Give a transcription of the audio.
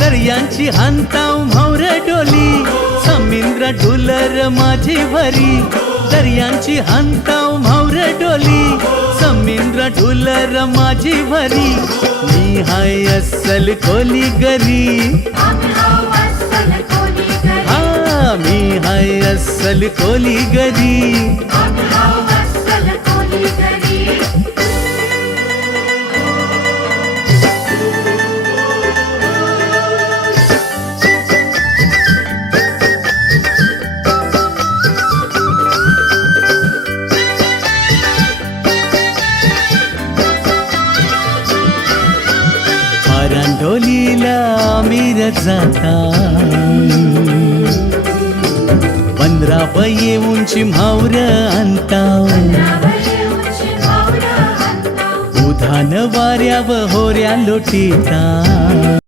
दर्यांची हांताव म्हावर डोली समिंद्र ढुलर माझी भरी दर्यांची हांताव म्हावर डोली समिंद्र ढुलर माझी भरी मी हाय अस्सल खोली गरी हा मी हाय अस्सल खोली गरी ढोलीला आमिर जाता 15 बये उंची म्हावर आणता उधान वाऱ्याव होऱ्या लोटीता